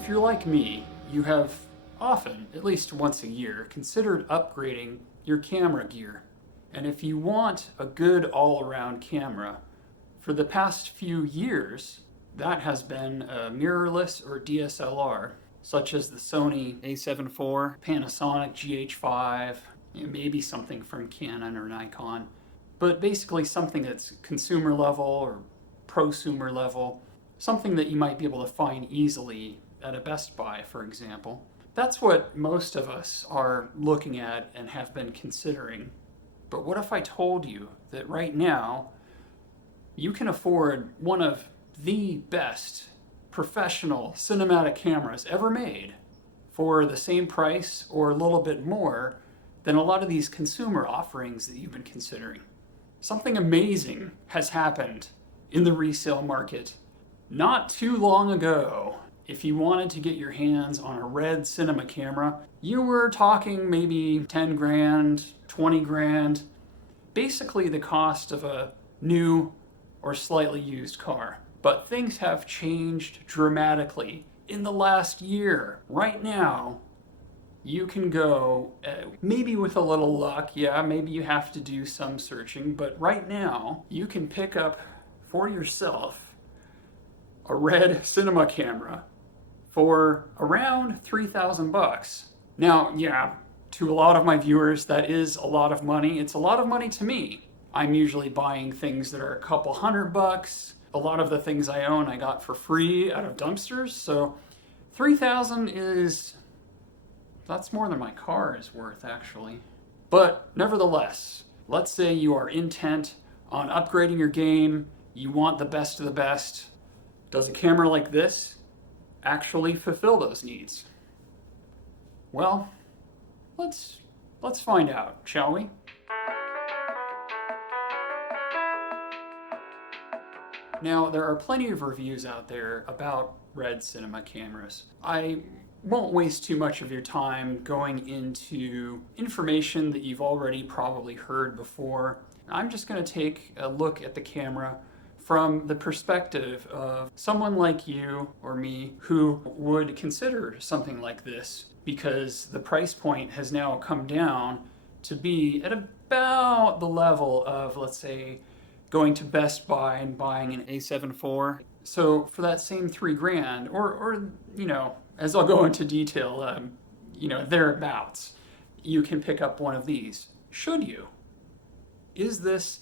If you're like me, you have often, at least once a year, considered upgrading your camera gear. And if you want a good all-around camera, for the past few years, that has been a mirrorless or DSLR, such as the Sony a7 IV, Panasonic GH5, maybe something from Canon or Nikon, but basically something that's consumer level or prosumer level, something that you might be able to find easily at a Best Buy, for example. That's what most of us are looking at and have been considering. But what if I told you that right now you can afford one of the best professional cinematic cameras ever made for the same price or a little bit more than a lot of these consumer offerings that you've been considering? Something amazing has happened in the resale market not too long ago. If you wanted to get your hands on a RED cinema camera, you were talking maybe 10 grand, 20 grand, basically the cost of a new or slightly used car. But things have changed dramatically in the last year. Right now, you can go, maybe with a little luck, yeah, maybe you have to do some searching, but right now, you can pick up for yourself a RED cinema camera for around 3,000 bucks. Now, yeah, to a lot of my viewers, that is a lot of money. It's a lot of money to me. I'm usually buying things that are a couple $100. A lot of the things I own I got for free out of dumpsters, so 3,000 is, that's more than my car is worth, actually. But nevertheless, let's say you are intent on upgrading your game, you want the best of the best. Does a camera like this actually fulfill those needs? Well, let's find out, shall we? Now, there are plenty of reviews out there about RED cinema cameras. I won't waste too much of your time going into information that you've already probably heard before. I'm just going to take a look at the camera from the perspective of someone like you or me who would consider something like this, because the price point has now come down to be at about the level of, let's say, going to Best Buy and buying an a7 IV. So for that same 3 grand, or you know, as I'll go into detail, you know, thereabouts, you can pick up one of these. Should you? Is this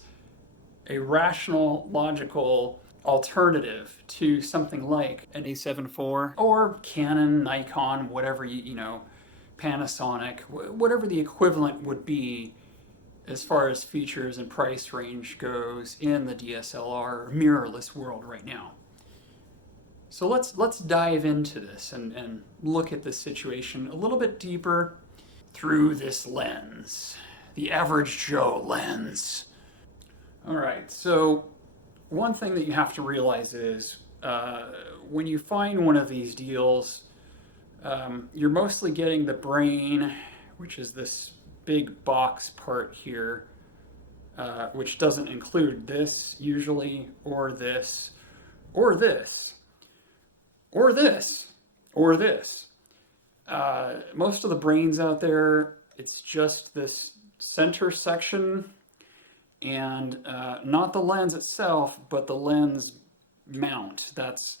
a rational, logical alternative to something like an a7 IV or Canon, Nikon, whatever you know, Panasonic, whatever the equivalent would be as far as features and price range goes in the DSLR or mirrorless world right now? So let's dive into this and look at this situation a little bit deeper through this lens, the average Joe lens. All right, so one thing that you have to realize is when you find one of these deals, you're mostly getting the brain, which is this big box part here, which doesn't include this usually, or this, or this, or this, or this. Most of the brains out there, it's just this center section, and not the lens itself, but the lens mount. That's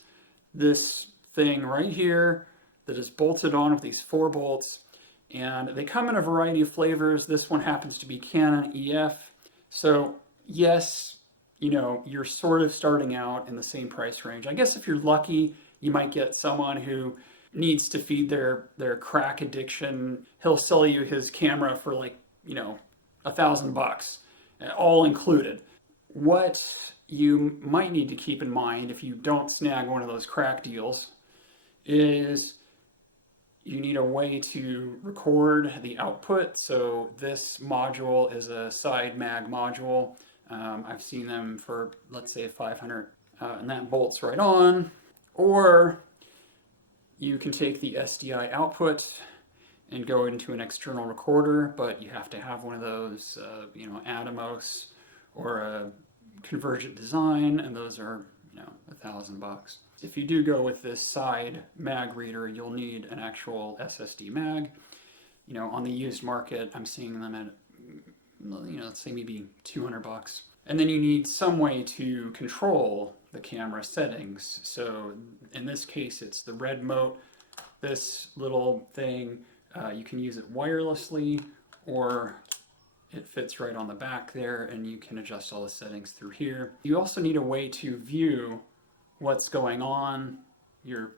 this thing right here that is bolted on with these 4 bolts. And they come in a variety of flavors. This one happens to be Canon EF. So yes, you know, you're sort of starting out in the same price range. I guess if you're lucky, you might get someone who needs to feed their crack addiction. He'll sell you his camera for like, you know, $1,000, all included. What you might need to keep in mind if you don't snag one of those crack deals is you need a way to record the output. So this module is a side mag module. I've seen them for, let's say, 500, and that bolts right on. Or you can take the SDI output and go into an external recorder, but you have to have one of those, you know, Atomos or a Convergent Design, and those are, you know, $1,000. If you do go with this side mag reader, you'll need an actual SSD mag. You know, on the used market, I'm seeing them at, you know, let's say maybe 200 bucks. And then you need some way to control the camera settings. So in this case, it's the RED Mote. This little thing, you can use it wirelessly, or it fits right on the back there, and you can adjust all the settings through here. You also need a way to view what's going on, your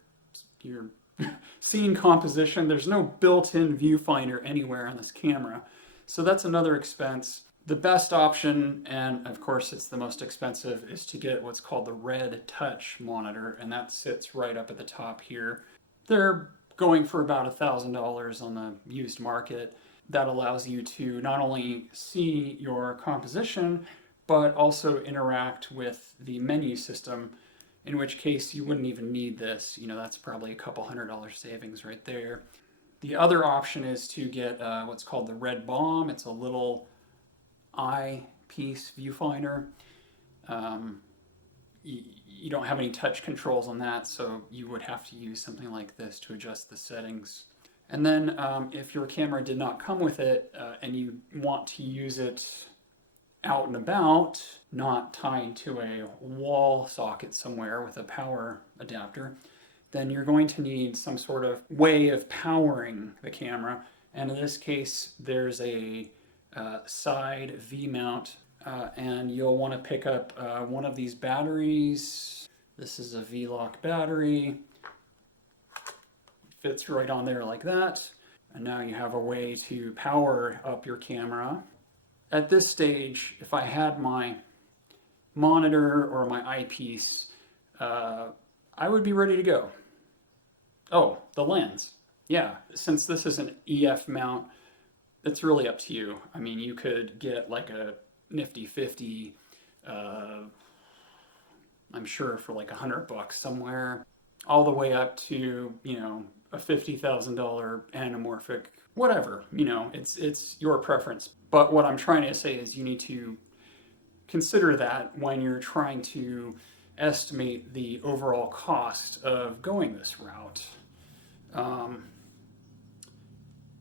scene composition. There's no built-in viewfinder anywhere on this camera, so that's another expense. The best option, and of course it's the most expensive, is to get what's called the RED Touch monitor, and that sits right up at the top here. They're going for about $1,000 on the used market. That allows you to not only see your composition, but also interact with the menu system, in which case you wouldn't even need this. You know, that's probably a couple $100 savings right there. The other option is to get what's called the RED Bomb. It's a little eyepiece viewfinder. You don't have any touch controls on that, so you would have to use something like this to adjust the settings. And then if your camera did not come with it and you want to use it out and about, not tied to a wall socket somewhere with a power adapter, then you're going to need some sort of way of powering the camera. And in this case, there's a side V-mount, and you'll want to pick up one of these batteries. This is a V-Lock battery. Fits right on there like that. And now you have a way to power up your camera. At this stage, if I had my monitor or my eyepiece, I would be ready to go. Oh, the lens. Yeah, since this is an EF mount, it's really up to you. I mean, you could get like a nifty 50, I'm sure for like $100 somewhere, all the way up to, you know, a $50,000 anamorphic, whatever, you know, it's your preference. But what I'm trying to say is you need to consider that when you're trying to estimate the overall cost of going this route.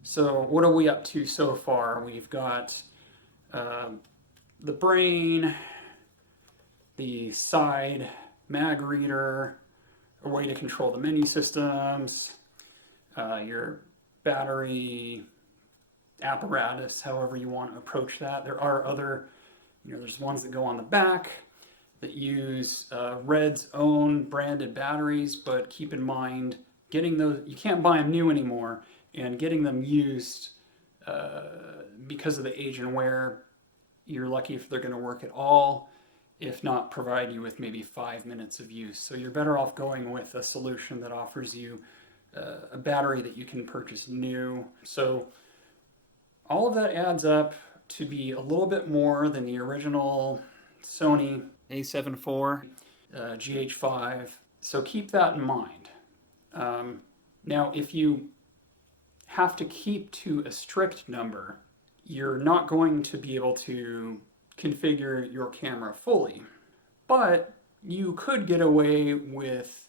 So what are we up to so far? We've got the brain, the side mag reader, a way to control the menu systems, your battery apparatus, however you want to approach that. There are other, you know, there's ones that go on the back that use RED's own branded batteries, but keep in mind, getting those, you can't buy them new anymore, and getting them used because of the age and wear, you're lucky if they're going to work at all, if not provide you with maybe 5 minutes of use. So you're better off going with a solution that offers you a battery that you can purchase new. So all of that adds up to be a little bit more than the original Sony A7 IV GH5. So keep that in mind. Now, if you have to keep to a strict number, you're not going to be able to configure your camera fully. But you could get away with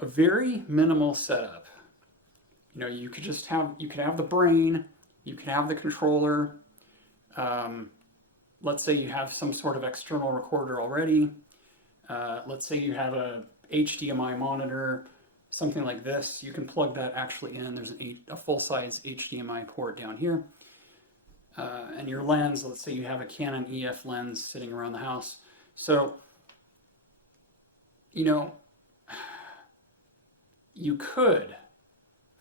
a very minimal setup. You know, you could just have, you could have the brain, you could have the controller. Let's say you have some sort of external recorder already. Let's say you have a HDMI monitor, something like this. You can plug that actually in. There's a full-size HDMI port down here. And your lens, let's say you have a Canon EF lens sitting around the house. So, you know, you could,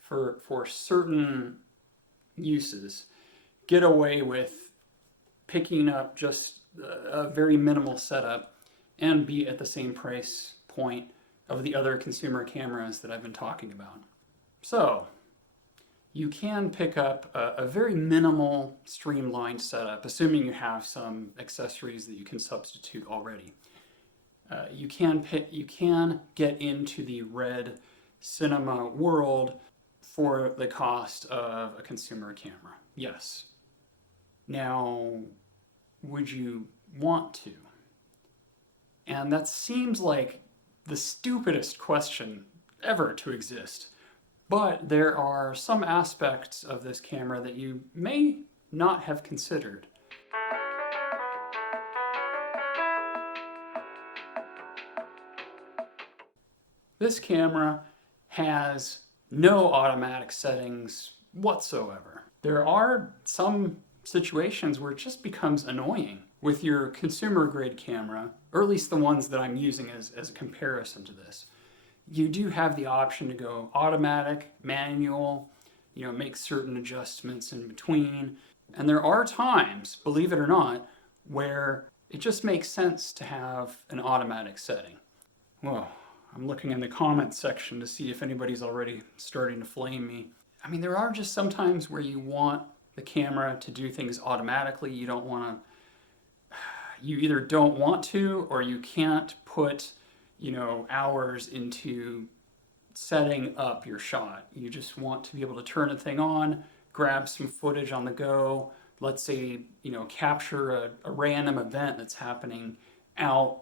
for certain uses, get away with picking up just a very minimal setup and be at the same price point of the other consumer cameras that I've been talking about. So, you can pick up a very minimal, streamlined setup, assuming you have some accessories that you can substitute already. You can get into the RED cinema world for the cost of a consumer camera. Yes. Now, would you want to? And that seems like the stupidest question ever to exist. But there are some aspects of this camera that you may not have considered. This camera has no automatic settings whatsoever. There are some situations where it just becomes annoying with your consumer grade camera, or at least the ones that I'm using as a comparison to this. You do have the option to go automatic, manual, make certain adjustments in between. And there are times, believe it or not, where it just makes sense to have an automatic setting. Whoa. I'm looking in the comments section to see if anybody's already starting to flame me. I mean, there are just some times where you want the camera to do things automatically. You either don't want to, or you can't put, hours into setting up your shot. You just want to be able to turn a thing on, grab some footage on the go, let's say, capture a random event that's happening out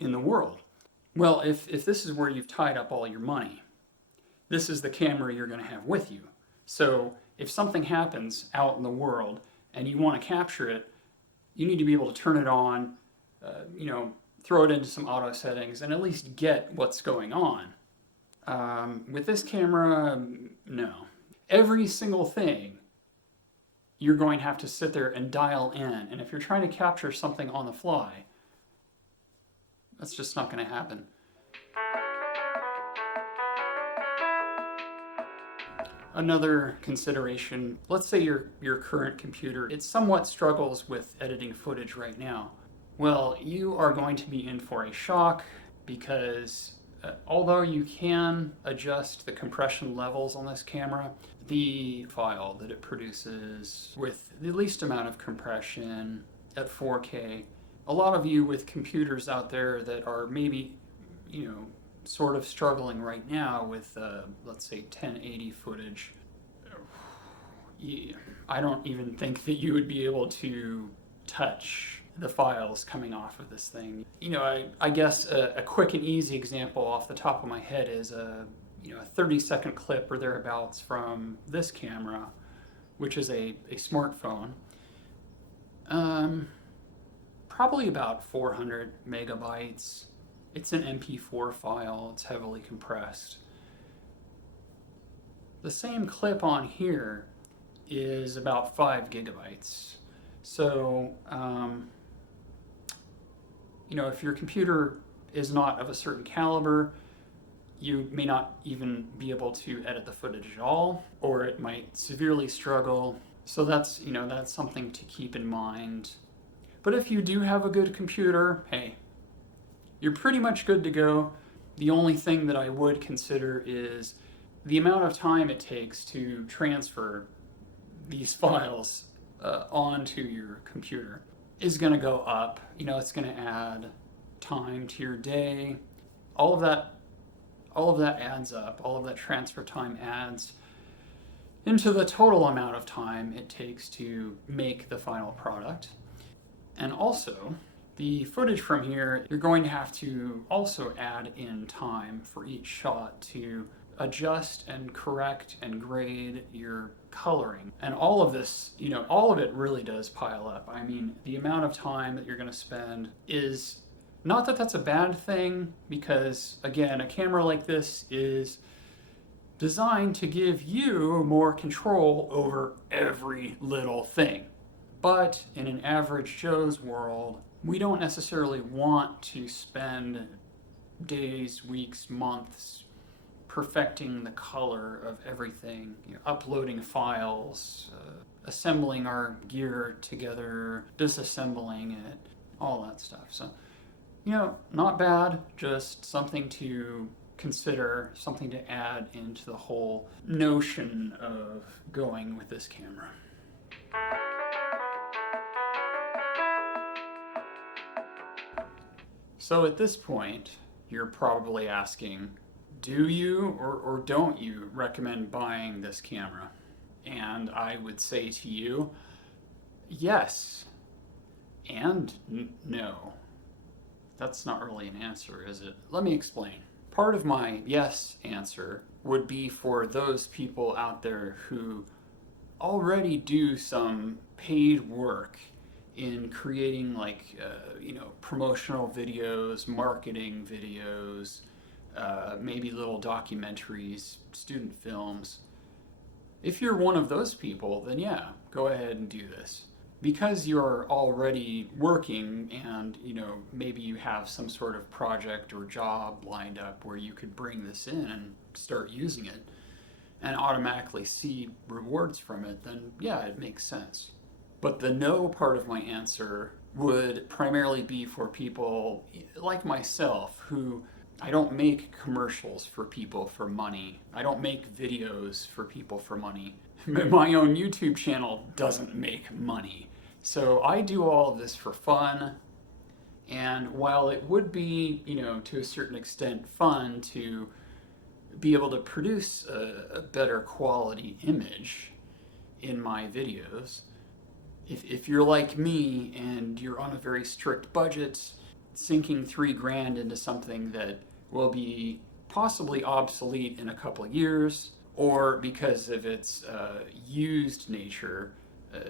in the world. Well, if this is where you've tied up all your money, this is the camera you're going to have with you. So if something happens out in the world and you want to capture it, you need to be able to turn it on, throw it into some auto settings, and at least get what's going on. With this camera, no. Every single thing you're going to have to sit there and dial in. And if you're trying to capture something on the fly, that's just not going to happen. Another consideration, let's say your current computer, it somewhat struggles with editing footage right now. Well, you are going to be in for a shock because although you can adjust the compression levels on this camera, the file that it produces with the least amount of compression at 4K, a lot of you with computers out there that are maybe, sort of struggling right now with, let's say, 1080 footage, I don't even think that you would be able to touch the files coming off of this thing. I guess a quick and easy example off the top of my head is a 30-second clip or thereabouts from this camera, which is a smartphone. Probably about 400 megabytes. It's an MP4 file. It's heavily compressed. The same clip on here is about 5 gigabytes. So, if your computer is not of a certain caliber, you may not even be able to edit the footage at all, or it might severely struggle. So that's something to keep in mind. But if you do have a good computer, hey, you're pretty much good to go. The only thing that I would consider is the amount of time it takes to transfer these files onto your computer is going to go up. It's going to add time to your day. All of that adds up. All of that transfer time adds into the total amount of time it takes to make the final product. And also, the footage from here, you're going to have to also add in time for each shot to adjust and correct and grade your coloring. And all of this, all of it really does pile up. I mean, the amount of time that you're going to spend is not that that's a bad thing, because again, a camera like this is designed to give you more control over every little thing. But in an average Joe's world, we don't necessarily want to spend days, weeks, months perfecting the color of everything, uploading files, assembling our gear together, disassembling it, all that stuff. So, not bad, just something to consider, something to add into the whole notion of going with this camera. So at this point, you're probably asking, do you or don't you recommend buying this camera? And I would say to you, yes and no. That's not really an answer, is it? Let me explain. Part of my yes answer would be for those people out there who already do some paid work in creating promotional videos, marketing videos, maybe little documentaries, student films. If you're one of those people, then yeah, go ahead and do this. Because you're already working and, maybe you have some sort of project or job lined up where you could bring this in and start using it and automatically see rewards from it, then yeah, it makes sense. But the no part of my answer would primarily be for people like myself who I don't make commercials for people for money. I don't make videos for people for money. My own YouTube channel doesn't make money. So I do all of this for fun. And while it would be, to a certain extent fun to be able to produce a better quality image in my videos, if you're like me and you're on a very strict budget, sinking $3,000 into something that will be possibly obsolete in a couple of years, or because of its used nature,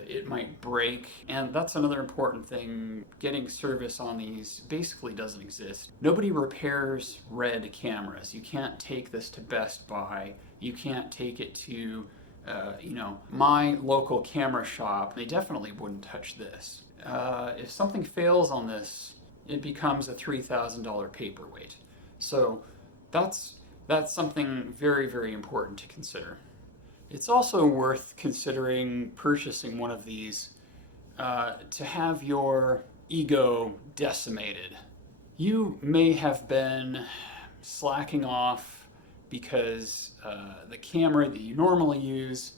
it might break. And that's another important thing. Getting service on these basically doesn't exist. Nobody repairs RED cameras. You can't take this to Best Buy. You can't take it to my local camera shop. They definitely wouldn't touch this. If something fails on this, it becomes a $3,000 paperweight. So that's something very, very important to consider. It's also worth considering purchasing one of these to have your ego decimated. You may have been slacking off because the camera that you normally use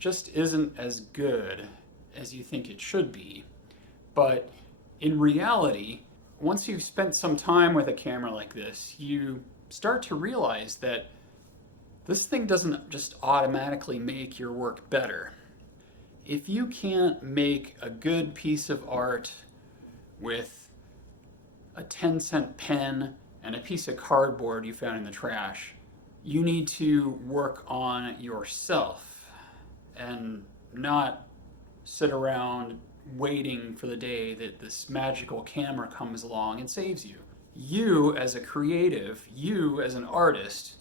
just isn't as good as you think it should be. But in reality, once you've spent some time with a camera like this, you start to realize that this thing doesn't just automatically make your work better. If you can't make a good piece of art with a 10-cent pen and a piece of cardboard you found in the trash, you need to work on yourself and not sit around waiting for the day that this magical camera comes along and saves you. You as a creative, you as an artist,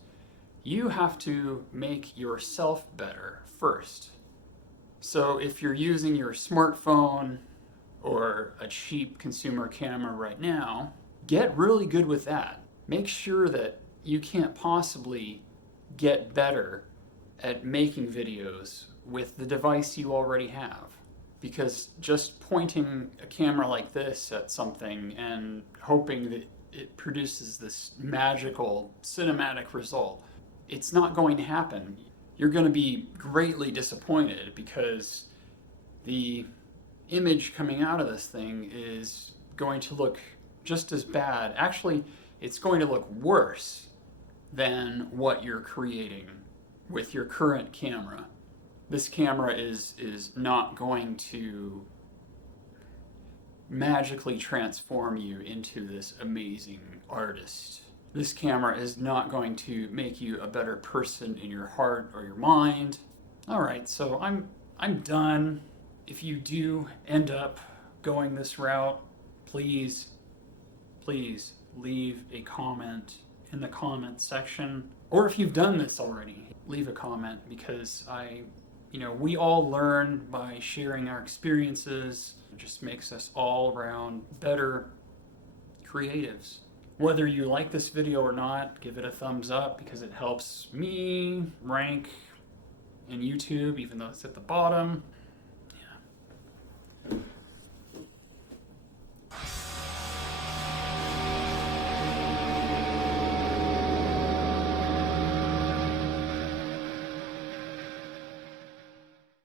you have to make yourself better first. So if you're using your smartphone or a cheap consumer camera right now, get really good with that. Make sure that you can't possibly get better at making videos with the device you already have. Because just pointing a camera like this at something and hoping that it produces this magical cinematic result, it's not going to happen. You're going to be greatly disappointed because the image coming out of this thing is going to look just as bad. Actually, it's going to look worse than what you're creating with your current camera. This camera is not going to magically transform you into this amazing artist. This camera is not going to make you a better person in your heart or your mind. All right, so I'm done. If you do end up going this route, please leave a comment in the comment section. Or if you've done this already, leave a comment, because we all learn by sharing our experiences. It just makes us all around better creatives. Whether you like this video or not, give it a thumbs up because it helps me rank in YouTube, even though it's at the bottom.